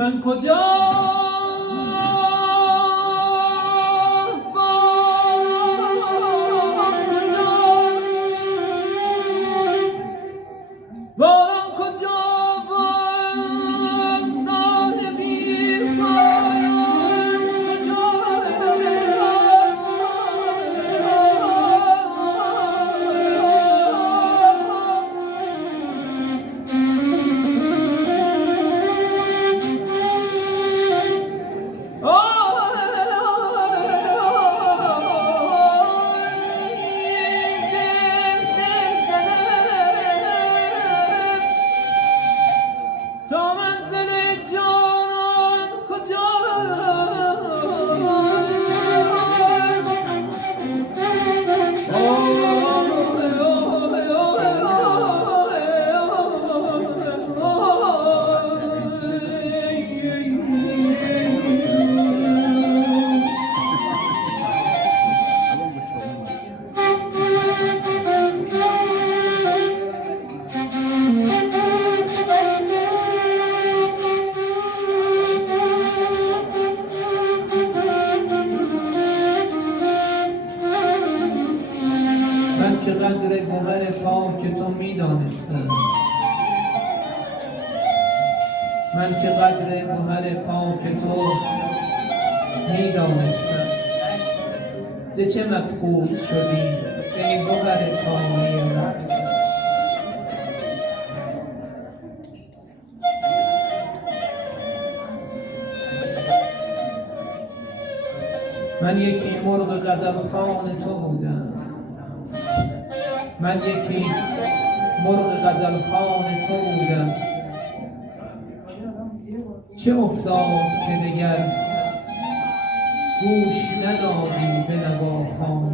من کجا باران کجا نان بی پایان تا منزل جانان کجا من که قدر گوهر پاک تو میدانستم من که قدر گوهر پاک تو میدانستم ز چه مفقود شدی ای گوهر کانی من من یکی مرغ غزلخوان تو بودم من یکی مرغ غزلخوان تو بودم چه افتاد که دگر گوش ندادی به نواخوان